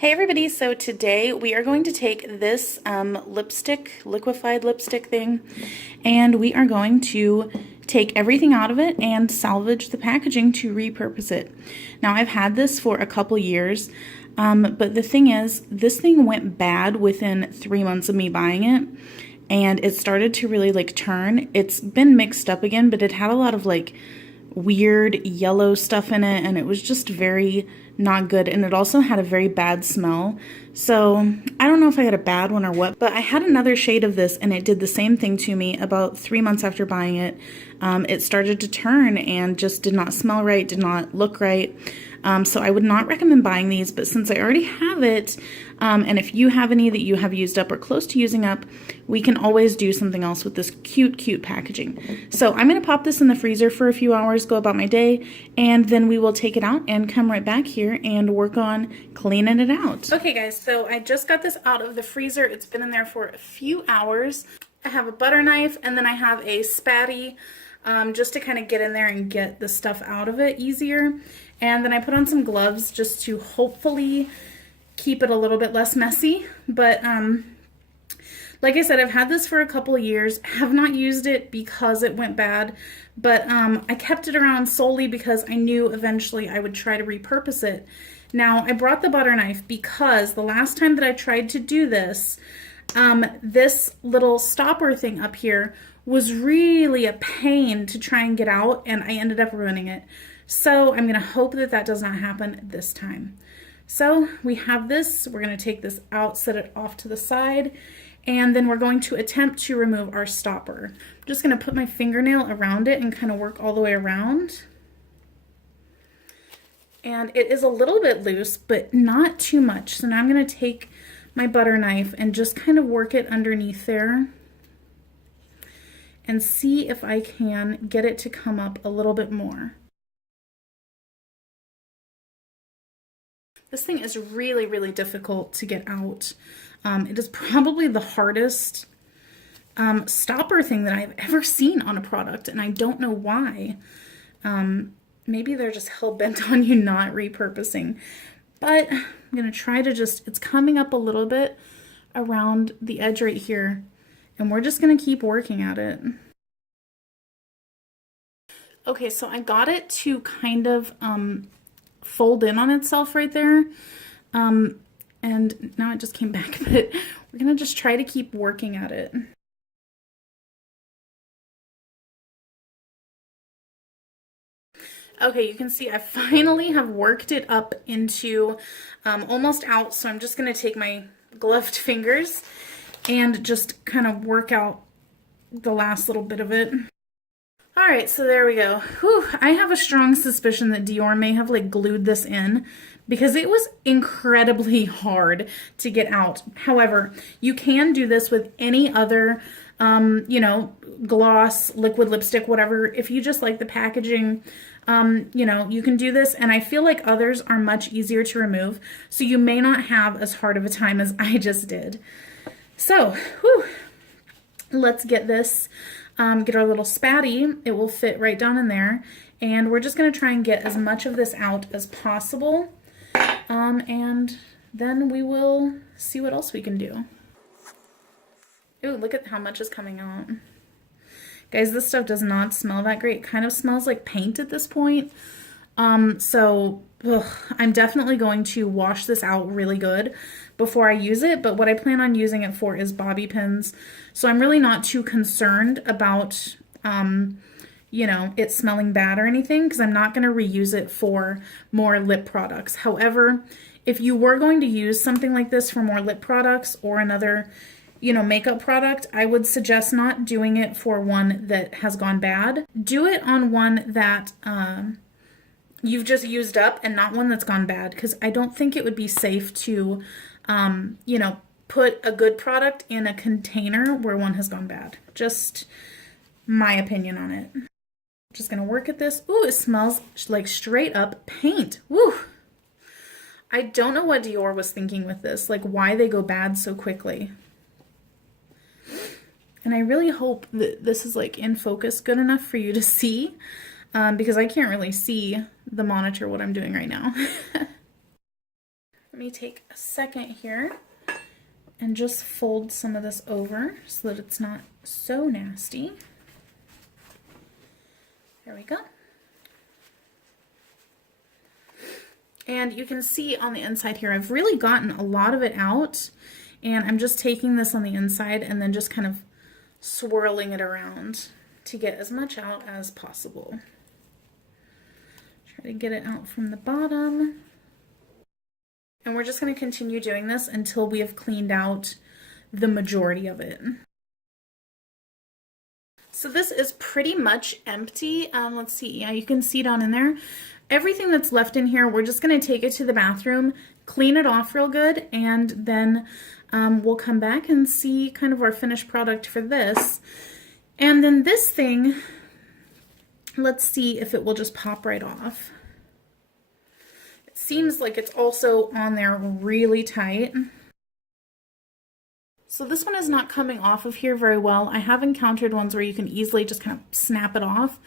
Hey everybody, so today we are going to take this lipstick, liquefied lipstick thing, and we are going to take everything out of it and salvage the packaging to repurpose it. Now I've had this for a couple years, but the thing is, this thing went bad within 3 months of me buying it, and it started to really turn. It's been mixed up again, but it had a lot of weird yellow stuff in it, and it was just very not good, and it also had a very bad smell. So I don't know if I had a bad one or what, but I had another shade of this and it did the same thing to me about 3 months after buying it. It started to turn and just did not smell right, did not look right. So I would not recommend buying these, but since I already have it, and if you have any that you have used up or close to using up, we can always do something else with this cute packaging. So I'm going to pop this in the freezer for a few hours, go about my day, and then we will take it out and come right back here and work on cleaning it out. Okay guys, so I just got this out of the freezer. It's been in there for a few hours. I have a butter knife and then I have a spatty just to kind of get in there and get the stuff out of it easier. And then I put on some gloves just to hopefully keep it a little bit less messy. But like I said, I've had this for a couple of years, have not used it because it went bad, but I kept it around solely because I knew eventually I would try to repurpose it. Now, I brought the butter knife because the last time that I tried to do this, this little stopper thing up here was really a pain to try and get out, and I ended up ruining it. So I'm gonna hope that that does not happen this time. So we have this, we're gonna take this out, set it off to the side, and then we're going to attempt to remove our stopper. I'm just gonna put my fingernail around it and kind of work all the way around. And it is a little bit loose, but not too much. So now I'm gonna take my butter knife and just kind of work it underneath there and see if I can get it to come up a little bit more. This thing is really difficult to get out. It is probably the hardest stopper thing that I've ever seen on a product, and I don't know why. Maybe they're just hell-bent on you not repurposing. But I'm gonna try to it's coming up a little bit around the edge right here, and we're just gonna keep working at it. Okay, so I got it to kind of fold in on itself right there. And now it just came back, but we're gonna just try to keep working at it. Okay, you can see I finally have worked it up into almost out, so I'm just gonna take my gloved fingers and just kind of work out the last little bit of it. All right, so there we go. Whew, I have a strong suspicion that Dior may have glued this in because it was incredibly hard to get out. However, you can do this with any other, you know, gloss, liquid lipstick, whatever. If you just like the packaging, you know, you can do this. And I feel like others are much easier to remove. So you may not have as hard of a time as I just did. So, whew, let's get this. Get our little spatty. It will fit right down in there. And we're just going to try and get as much of this out as possible. And then we will see what else we can do. Ooh, look at how much is coming out. Guys, this stuff does not smell that great. It kind of smells like paint at this point. So I'm definitely going to wash this out really good before I use it, but what I plan on using it for is bobby pins. So I'm really not too concerned about, you know, it smelling bad or anything, because I'm not going to reuse it for more lip products. However, if you were going to use something like this for more lip products or another, you know, makeup product, I would suggest not doing it for one that has gone bad. Do it on one that you've just used up and not one that's gone bad, because I don't think it would be safe to, you know, put a good product in a container where one has gone bad. Just my opinion on it. Just gonna work at this. Ooh, it smells like straight up paint. Woo! I don't know what Dior was thinking with this, like why they go bad so quickly. And I really hope that this is in focus good enough for you to see, because I can't really see the monitor what I'm doing right now. Let me take a second here and just fold some of this over so that it's not so nasty. There we go. And you can see on the inside here, I've really gotten a lot of it out, and I'm just taking this on the inside and then just kind of swirling it around to get as much out as possible. Try to get it out from the bottom. And we're just going to continue doing this until we have cleaned out the majority of it. So this is pretty much empty. Let's see, yeah, you can see down in there. Everything that's left in here, we're just going to take it to the bathroom, clean it off real good, and then we'll come back and see kind of our finished product for this. And then this thing, let's see if it will just pop right off. Seems like it's also on there really tight. So this one is not coming off of here very well. I have encountered ones where you can easily just kind of snap it off,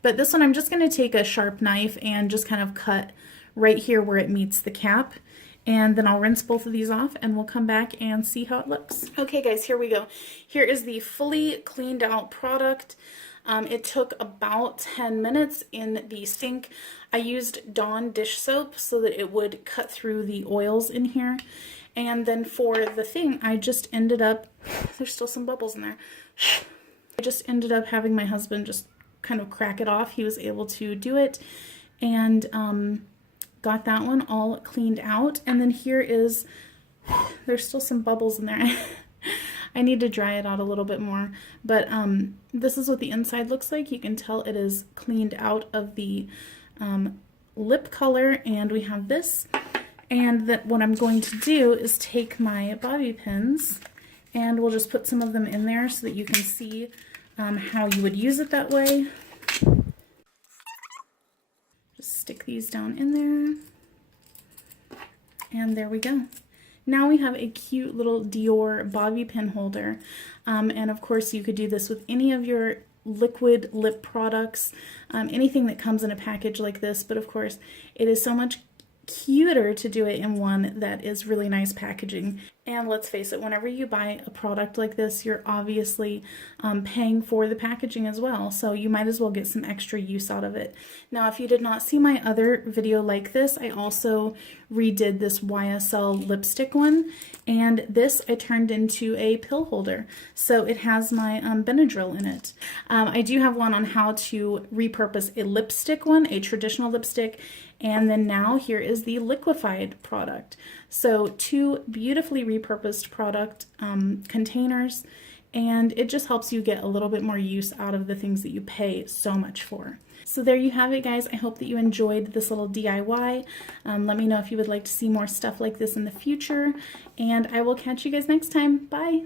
but this one I'm just going to take a sharp knife and just kind of cut right here where it meets the cap, and then I'll rinse both of these off and we'll come back and see how it looks. Okay guys, here we go. Here is the fully cleaned out product. It took about 10 minutes in the sink. I used Dawn dish soap so that it would cut through the oils in here. And then for the thing, I just ended up, there's still some bubbles in there. I just ended up having my husband just kind of crack it off. He was able to do it, and got that one all cleaned out. And then here is, there's still some bubbles in there. I need to dry it out a little bit more, but this is what the inside looks like. You can tell it is cleaned out of the lip color, and we have this. And that what I'm going to do is take my bobby pins, and we'll just put some of them in there so that you can see how you would use it that way. Just stick these down in there, and there we go. Now we have a cute little Dior bobby pin holder, and of course you could do this with any of your liquid lip products, anything that comes in a package like this, but of course it is so much cuter to do it in one that is really nice packaging. And let's face it, whenever you buy a product like this, you're obviously paying for the packaging as well, so you might as well get some extra use out of it. Now, if you did not see my other video like this, I also redid this YSL lipstick one, and this I turned into a pill holder. So it has my Benadryl in it. I do have one on how to repurpose a lipstick one, a traditional lipstick, and then now here is the liquefied product. So two beautifully repurposed product containers, and it just helps you get a little bit more use out of the things that you pay so much for. So there you have it, guys. I hope that you enjoyed this little DIY. Let me know if you would like to see more stuff like this in the future, and I will catch you guys next time. Bye!